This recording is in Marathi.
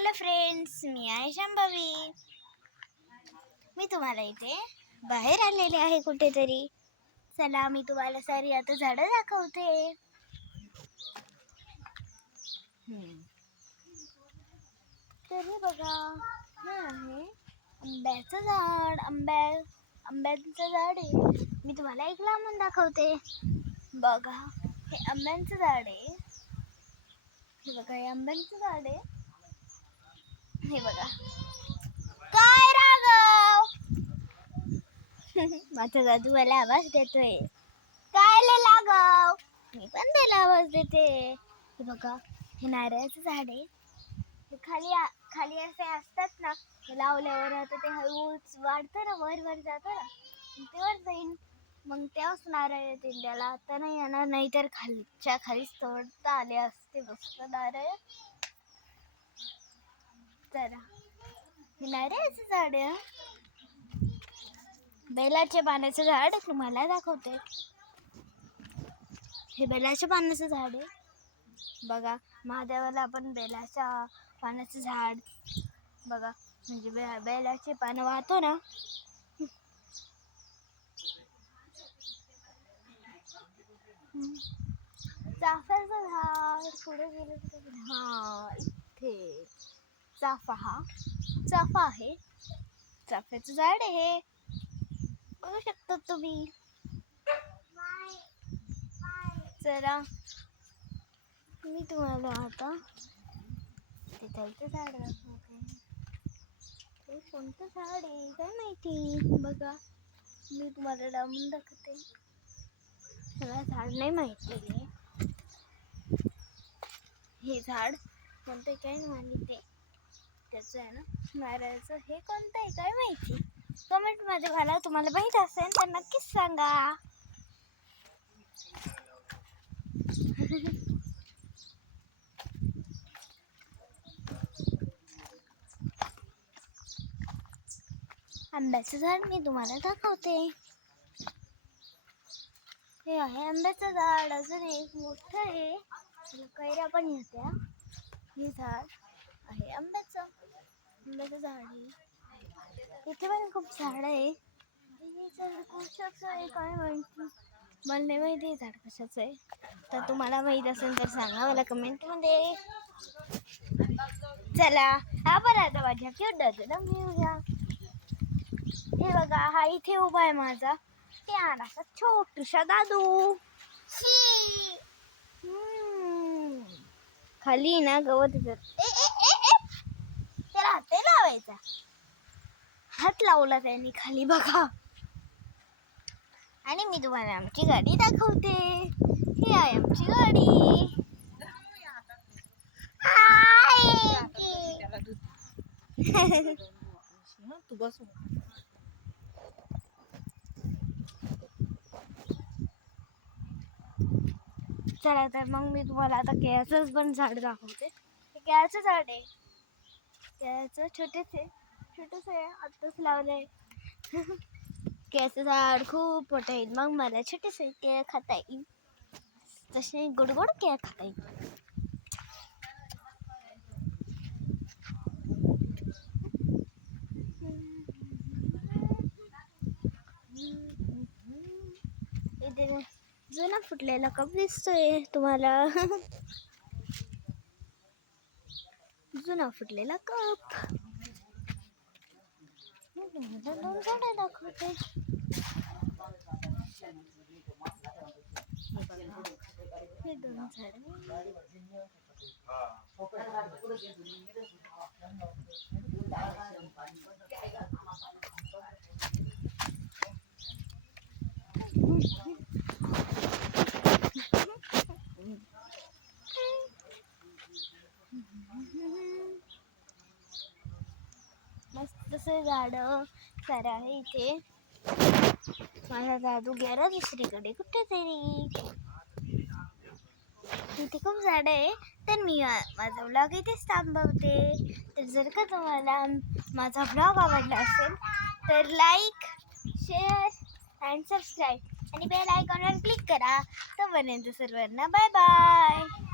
हॅलो फ्रेंड्स, मी आहे शांभवी. मी तुम्हाला इथे बाहेर आलेले आहे कुठेतरी. चला मी तुम्हाला सारी आता झाडं दाखवते. तर हे बघा, हे आहे आंब्याचं झाड. आंब्याचं झाड आहे. मी तुम्हाला एक लांबून दाखवते. बघा, हे आंब्यांचं झाड आहे. हे बघा, हे आंब्यांचं झाड आहे. हे बघा, काय राघव माझा दादू मला आवाज देतोय. काय ले राघव, मी पण त्याला आवाज देते. हे बघा, हे नारळाचं झाड आहे. हे खाली असे असतात ना, ते लावल्यावर आता ते हळूच वाढतं ना, वर जातं ना, ते वर जाईन. मग तेव्हाच नारळ येतील त्याला. आता नाही येणार, नाही तर खालच्या खालीच तोडता आले असते मस्त नारळ. चला, हे नारळाचं झाड आहे. बेलाच्या पानाचं झाड तुम्हाला दाखवते. हे बेलाच्या पानाचं झाड आहे. बघा, महादेवाला आपण बेलाच्या पानाचं झाड बघा, म्हणजे बेलाचे पानं वाहतो ना. चाफ्याचं झाड पुढे गेलं, हा इथे चाफा आहे. चाफ्याचं झाड आहे, बघू शकता तुम्ही. चला मी तुम्हाला आता तिथलचं झाड दाखवते. ते कोणतं झाड आहे काय माहिती. बघा, मी तुम्हाला लांबून दाखवते. मला झाड नाही माहिती. हे झाड कोणतं काय माहिती. त्याचं आहे ना नारळाचं. हे कोणतं आहे काय माहिती. कमेंटमध्ये मला तुम्हाला माहीत असेल तर नक्कीच सांगा. आंब्याचं झाड मी तुम्हाला दाखवते. हे आहे आंब्याचं झाड. अजून एक मोठं आहे, कैऱ्या पण येत्या. हे झाड आहे आंब्याचं झाड आहे. इथे पण खूप झाड आहे. हे झाड कशाचं आहे काय माहिती. मला नाही माहिती हे झाड कशाचं आहे. तर तुम्हाला माहीत असेल तर सांगा मला कमेंटमध्ये. चला, हा बरं आता माझ्या क्यूट दादूला घेऊया. हे बघा, हा इथे उभा आहे माझा असा छोटूसा दादू. खाली ना गवत त्याला हात लावायचा. हात लावला त्यांनी खाली बघा. आणि मी तुम्हाला आमची गाडी दाखवते. ही आहे आमची गाडी. तू बस. चला तर मग मी तुम्हाला आता केळाचंच पण झाड दाखवते. हे केळाचं झाड आहे. केळाचं छोटंच आहे, आत्ताच लावलंय. केळाचं झाड खूप मोठं आहे. मग मला छोटेसे केळ खाता येईल, तसे गोड गोड केळ खाता येईल. इथे जुना फुटलेला कप दिसतोय तुम्हाला. जुना फुटलेला कप. दोन झाडं दाखवते. हे दोन झाड मस्त तसे झाड सारे आहे इथे. माझा दादू गेला दुसरीकडे कुठेतरी. इथे खूप झाड आहे. तर मी माझा व्लॉग इथेच थांबवते. तर जर का तुम्हाला माझा व्लॉग आवडला असेल तर लाईक, शेअर अँड सबस्क्राईब आणि बेल आयकॉनवर क्लिक करा. तोपर्यंत सर्वांना बाय बाय.